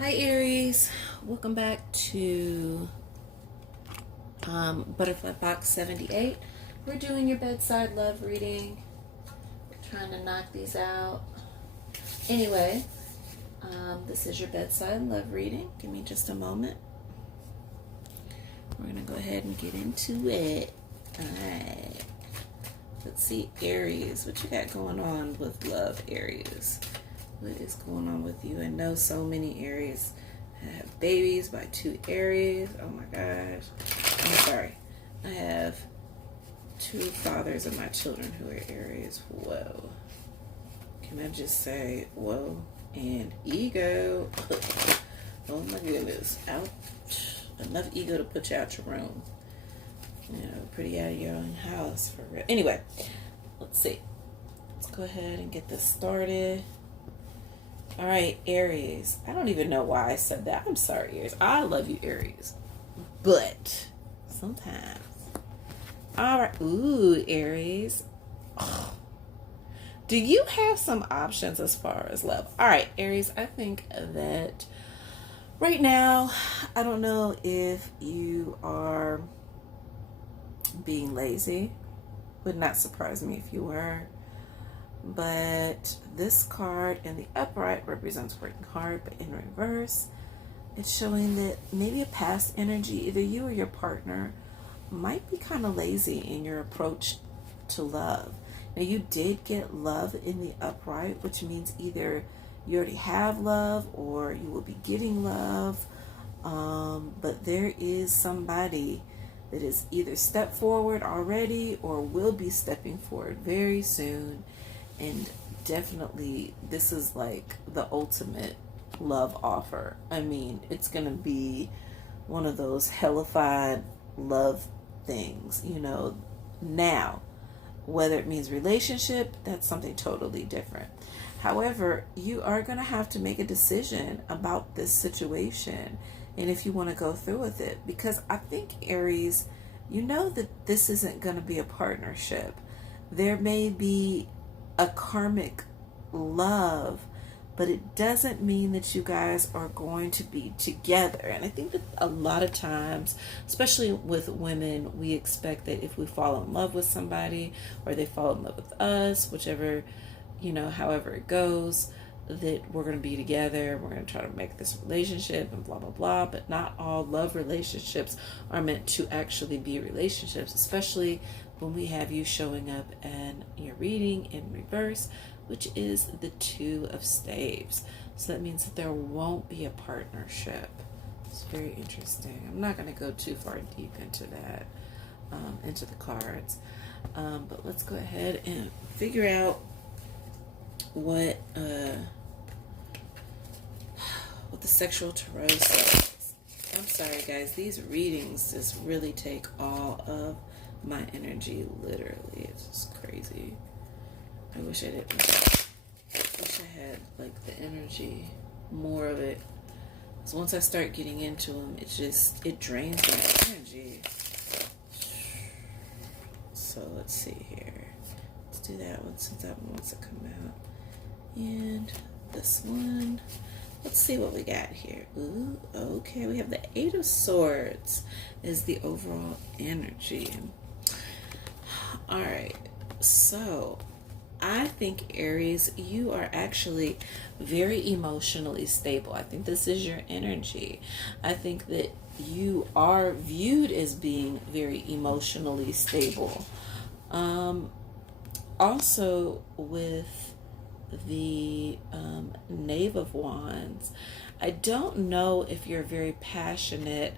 Hi Aries, welcome back to Butterfly Box 78. We're doing your bedside love reading. We're trying to knock these out. Anyway, this is your bedside love reading. Give me just a moment. We're going to go ahead and get into it. Alright. Let's see, Aries. What you got going on with love, Aries? What is going on with you? I know so many Aries have babies by two Aries. Oh my gosh. I'm sorry. I have two fathers of my children who are Aries. Whoa. Can I just say, whoa, and ego. Oh my goodness. Ouch. Enough ego to put you out your room. You know, pretty out of your own house for real. Anyway, let's see. Let's go ahead and get this started. All right, Aries. I don't even know why I said that. I'm sorry, Aries. I love you, Aries. But sometimes. All right. Ooh, Aries. Oh. Do you have some options as far as love? All right, Aries. I think that right now, I don't know if you are being lazy. Would not surprise me if you were. But this card in the upright represents working hard, but in reverse, it's showing that maybe a past energy, either you or your partner, might be kind of lazy in your approach to love. Now, you did get love in the upright, which means either you already have love or you will be getting love. But there is somebody that is either stepped forward already or will be stepping forward very soon. And definitely, this is like the ultimate love offer. I mean, it's going to be one of those hellified love things, you know. Now, whether it means relationship, that's something totally different. However, you are going to have to make a decision about this situation and if you want to go through with it. Because I think, Aries, you know that this isn't going to be a partnership. There may be a karmic love, but it doesn't mean that you guys are going to be together. And I think that a lot of times, especially with women, we expect that if we fall in love with somebody or they fall in love with us, whichever, you know, however it goes, that we're going to be together, we're going to try to make this relationship and blah blah blah. But not all love relationships are meant to actually be relationships, especially when we have you showing up and you're reading in reverse, which is the Two of Staves. So that means that there won't be a partnership. It's very interesting. I'm not going to go too far deep into that, into the cards. But let's go ahead and figure out what the sexual tarot says. I'm sorry, guys. These readings just really take all of my energy, literally. It's just crazy. I wish I didn't. I wish I had like the energy, more of it. Because once I start getting into them, it drains my energy. So let's see here. Let's do that one since that one wants to come out. And this one. Let's see what we got here. Ooh, okay. We have the Eight of Swords is the overall energy. All right, so I think, Aries, you are actually very emotionally stable. I think this is your energy. I think that you are viewed as being very emotionally stable. Also, with the Knave of Wands, I don't know if you're very passionate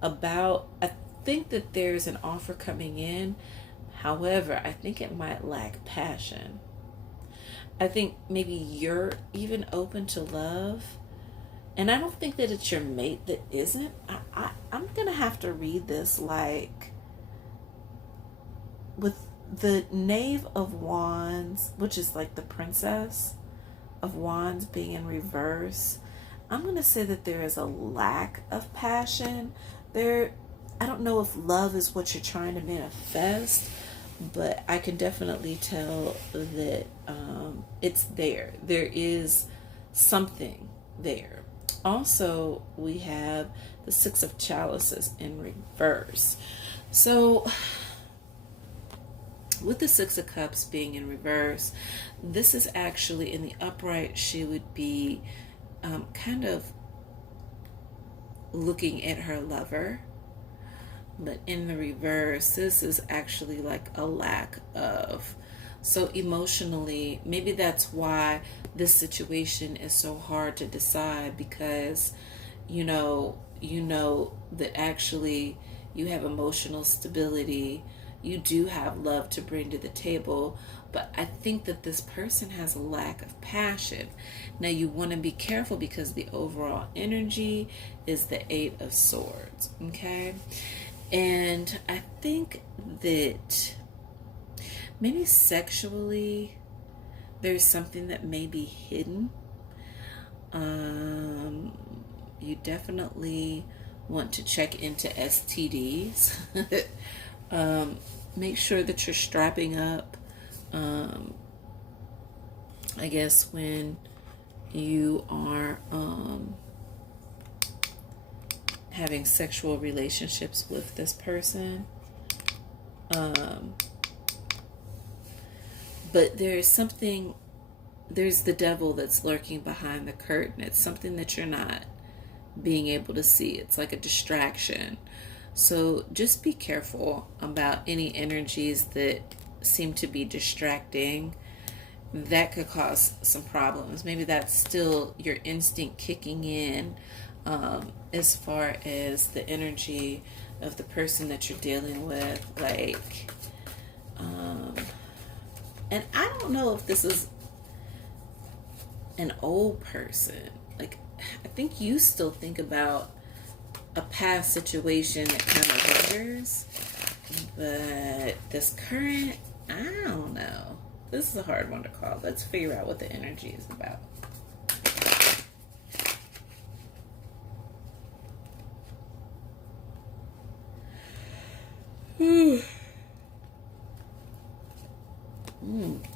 about, I think that there's an offer coming in. However, I think it might lack passion. I think maybe you're even open to love. And I don't think that it's your mate that isn't. I'm going to have to read this like with the Knave of Wands, which is like the Princess of Wands being in reverse. I'm going to say that there is a lack of passion. I don't know if love is what you're trying to manifest, but I can definitely tell that it's there. There is something there. Also, we have the Six of Chalices in reverse. So, with the Six of Cups being in reverse, this is actually in the upright, she would be kind of looking at her lover. But in the reverse, this is actually like a lack of. So emotionally, maybe that's why this situation is so hard to decide, because you know that actually you have emotional stability, you do have love to bring to the table, but I think that this person has a lack of passion. Now you want to be careful because the overall energy is the Eight of Swords, okay? And I think that maybe sexually there's something that may be hidden. You definitely want to check into STDs. Make sure that you're strapping up. I guess when you are having sexual relationships with this person. But there's the devil that's lurking behind the curtain. It's something that you're not being able to see. It's like a distraction. So just be careful about any energies that seem to be distracting. That could cause some problems. Maybe that's still your instinct kicking in, as far as the energy of the person that you're dealing with. Like, and I don't know if this is an old person. Like, I think you still think about a past situation that kind of lingers, but this current, I don't know. This is a hard one to call. Let's figure out what the energy is about.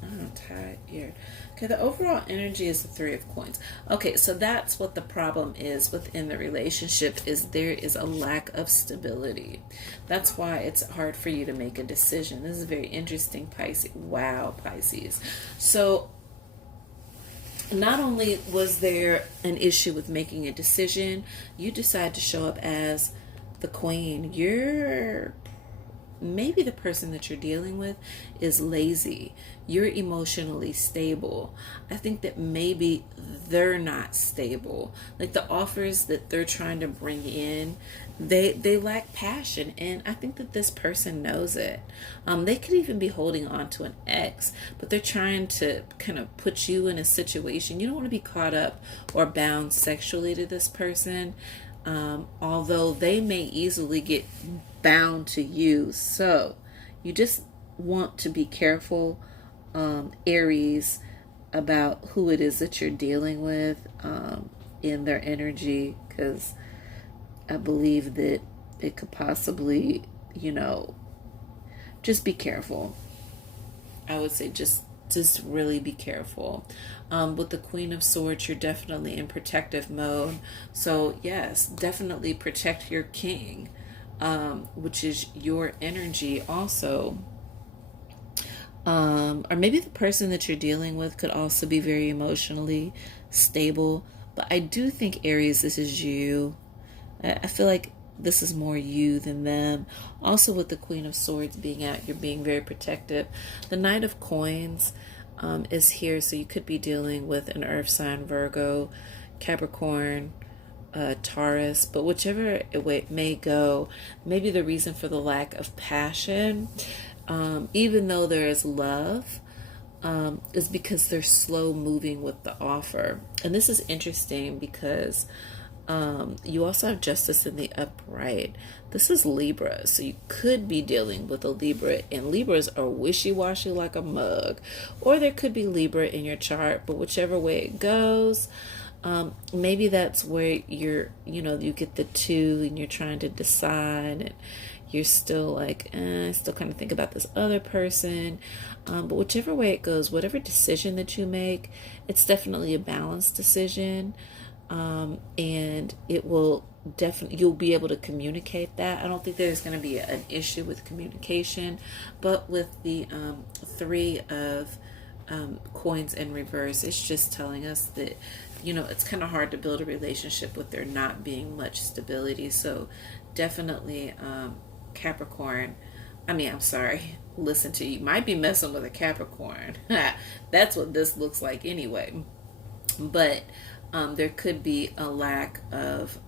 I'm tired. Okay, the overall energy is the Three of Coins. Okay, so that's what the problem is within the relationship, is there is a lack of stability. That's why it's hard for you to make a decision. This is very interesting, Pisces. Wow, Pisces. So not only was there an issue with making a decision, you decide to show up as the Queen. Maybe the person that you're dealing with is lazy. You're emotionally stable. I think that maybe they're not stable. Like, the offers that they're trying to bring in, they lack passion, and I think that this person knows it. They could even be holding on to an ex, but they're trying to kind of put you in a situation. You don't want to be caught up or bound sexually to this person. Although they may easily get bound to you. So you just want to be careful, Aries, about who it is that you're dealing with in their energy, because I believe that it could possibly, just be careful. I would say just really be careful. With the Queen of Swords, you're definitely in protective mode. So yes, definitely protect your king, which is your energy also. Or maybe the person that you're dealing with could also be very emotionally stable. But I do think, Aries, this is you. I feel like this is more you than them. Also, with the Queen of Swords being out, you're being very protective. The Knight of Coins is here, so you could be dealing with an earth sign, Virgo, Capricorn, Taurus, but whichever way it may go, maybe the reason for the lack of passion, even though there is love, is because they're slow moving with the offer. And this is interesting because you also have Justice in the upright. This is Libra, so you could be dealing with a Libra, and Libras are wishy-washy like a mug. Or there could be Libra in your chart, but whichever way it goes, maybe that's where you get the two and you're trying to decide, and you're still like, I still kind of think about this other person. But whichever way it goes, whatever decision that you make, it's definitely a balanced decision. and it will definitely, you'll be able to communicate that. I don't think there's going to be an issue with communication, but with the three of coins in reverse, it's just telling us that, it's kind of hard to build a relationship with there not being much stability. So definitely, Capricorn, I'm sorry, listen to you might be messing with a Capricorn. That's what this looks like anyway. But there could be a lack of,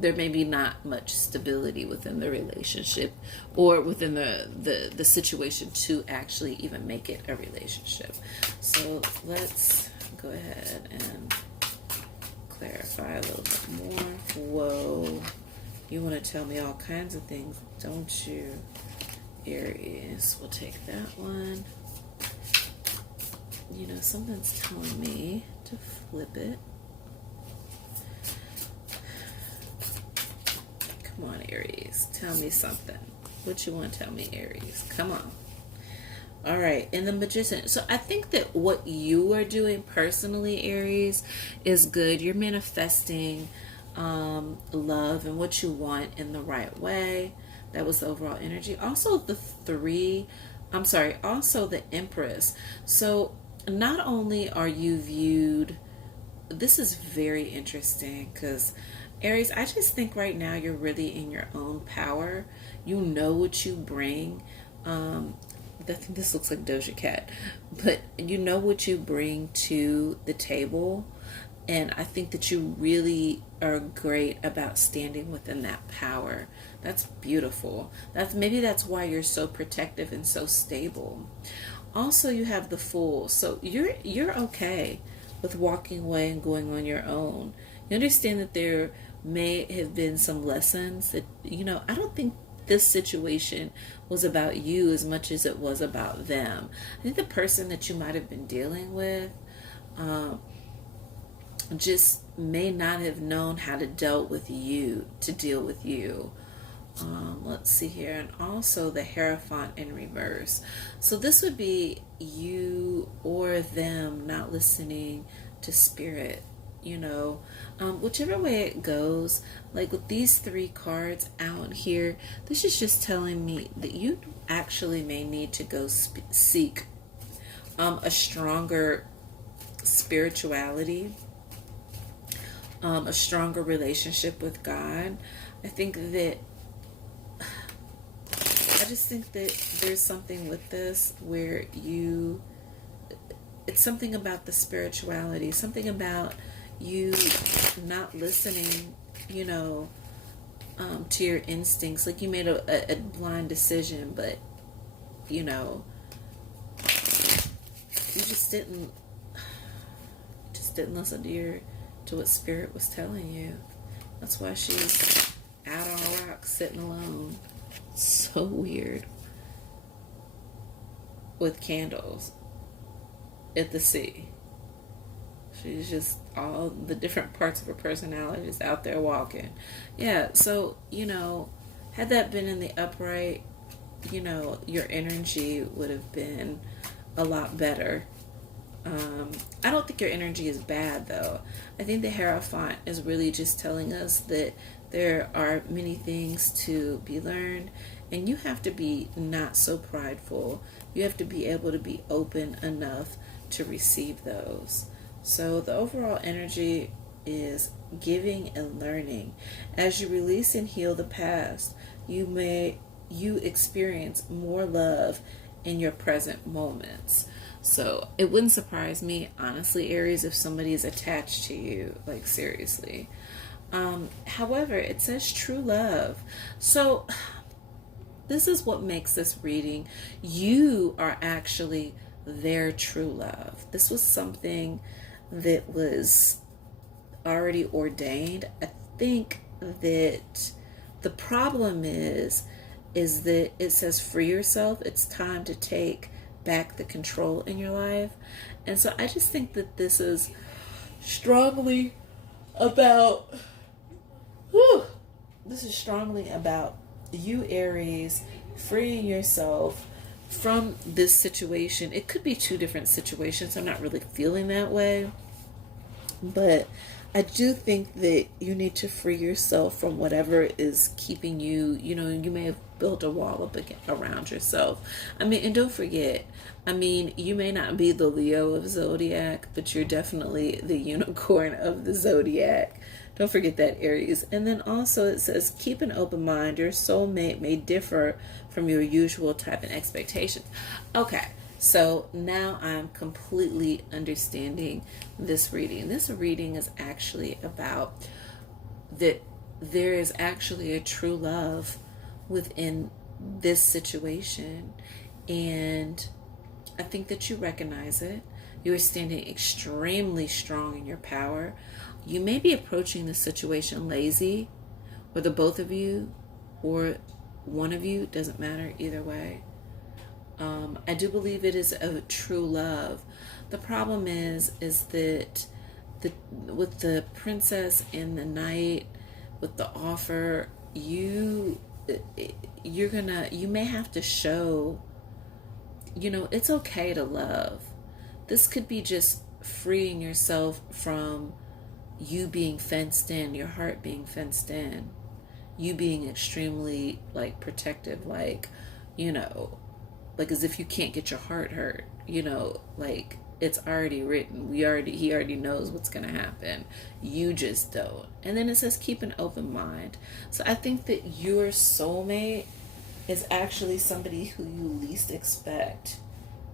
there may be not much stability within the relationship or within the situation to actually even make it a relationship. So let's go ahead and clarify a little bit more. Whoa. You want to tell me all kinds of things, don't you? Aries. We'll take that one. Something's telling me to flip it. Come on, Aries. Tell me something. What you want to tell me, Aries? Come on. All right. And the Magician. So I think that what you are doing personally, Aries, is good. You're manifesting love and what you want in the right way. That was the overall energy. Also the Empress. So not only are you viewed, this is very interesting because Aries, I just think right now you're really in your own power. You know what you bring. I think this looks like Doja Cat, but you know what you bring to the table. And I think that you really are great about standing within that power. That's beautiful. Maybe that's why you're so protective and so stable. Also, you have the Fool. So you're okay with walking away and going on your own. You understand that there may have been some lessons that, I don't think this situation was about you as much as it was about them. I think the person that you might have been dealing with, just may not have known how to deal with you. Let's see here. And also the Hierophant in reverse. So this would be you or them not listening to spirit, whichever way it goes. Like with these three cards out here, this is just telling me that you actually may need to go seek a stronger spirituality, a stronger relationship with God. I just think that there's something with this where it's something about the spirituality, something about you not listening, to your instincts. Like you made a blind decision, but, you just didn't listen to what spirit was telling you. That's why she's out on a rock sitting alone. So weird. With candles at the sea. She's just, all the different parts of her personality is out there walking. Yeah, so, had that been in the upright, your energy would have been a lot better. I don't think your energy is bad, though. I think the Hierophant is really just telling us that there are many things to be learned, and you have to be not so prideful. You have to be able to be open enough to receive those. So the overall energy is giving and learning. As you release and heal the past, you experience more love in your present moments. So it wouldn't surprise me, honestly, Aries, if somebody is attached to you, like seriously. However, it says true love. So this is what makes this reading. You are actually their true love. This was something that was already ordained. I think that the problem is that it says free yourself. It's time to take back the control in your life. And so I just think that this is strongly about you, Aries, freeing yourself from this situation. It could be two different situations. I'm not really feeling that way. But I do think that you need to free yourself from whatever is keeping you, you may have built a wall up around yourself. I mean, and don't forget, I mean, you may not be the Leo of Zodiac, but you're definitely the unicorn of the Zodiac. Don't forget that, Aries. And then also it says, keep an open mind. Your soulmate may differ from your usual type and expectations. Okay. So now I'm completely understanding this reading. This reading is actually about that there is actually a true love within this situation. And I think that you recognize it. You are standing extremely strong in your power. You may be approaching the situation lazy, or the both of you, or one of you, doesn't matter either way. I do believe it is a true love. The problem is that with the princess and the knight, with the offer, you may have to show, it's okay to love. This could be just freeing yourself from you being fenced in, your heart being fenced in, you being extremely protective, like as if you can't get your heart hurt, like it's already written. He already knows what's going to happen. You just don't. And then it says keep an open mind. So I think that your soulmate is actually somebody who you least expect.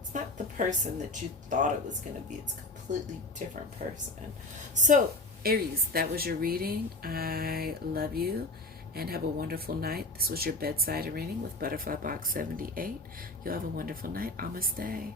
It's not the person that you thought it was going to be. It's a completely different person. So Aries, that was your reading. I love you. And have a wonderful night. This was your bedside reading with Butterfly Box 78. You have a wonderful night. Namaste.